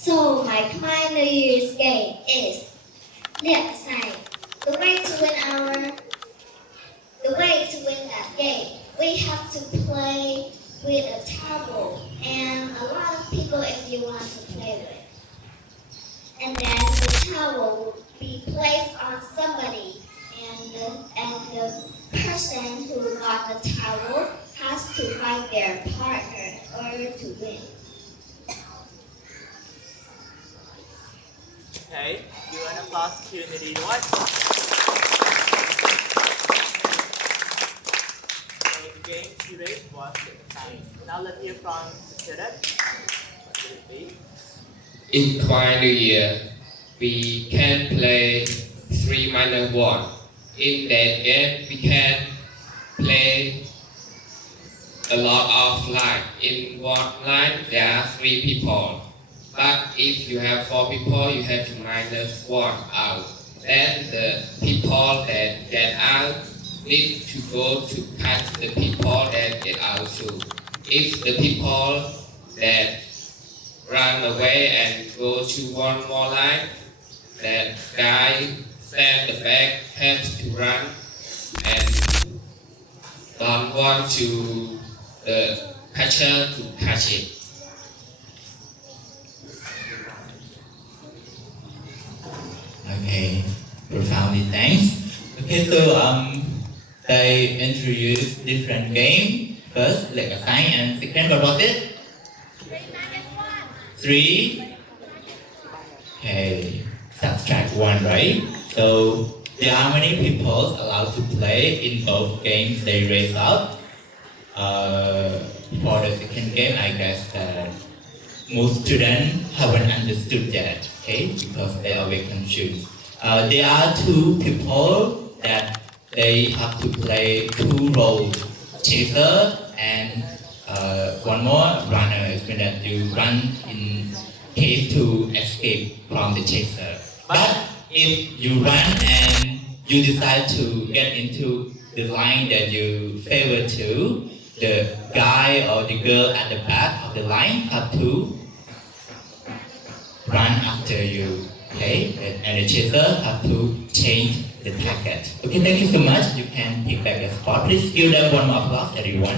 So my Khmer New Year's game is liệp say. The way to win that game, we have to play with a towel and a lot of people if you want to play with. And then the towel will be placed on somebody, and the person who got the towel has to find their partner in order to win. Okay, you want to pause Q&A what? Okay, the game period was the time. Now let's hear from Jared. What will it be? In Khmer New Year, we can play 3 minor words. In that game, we can play a lot of line. In one line, there are 3 people. But if you have 4 people, you have to minus 1 out. Then the people that get out need to go to catch the people that get out too. If the people that run away and go to one more line, that guy stand the back has to run and don't want to the catcher to catch it. Okay, profoundly thanks. Okay, so they introduced different game. First, like a sign, and second, what was it? 3. Okay, subtract 1, right? So there are many people allowed to play in both games they raise out. For the second game, I guess that most students haven't understood yet, okay, because they are very confused. There are 2 people that they have to play 2 roles, chaser and one more runner is going that you run in case to escape from the chaser. But if you run and you decide to get into the line that you favor to, the guy or the girl at the back of the line have to run after you, okay? And the chaser have to change the target. Okay, thank you so much. You can pick back your spot. Please give them one more applause, everyone.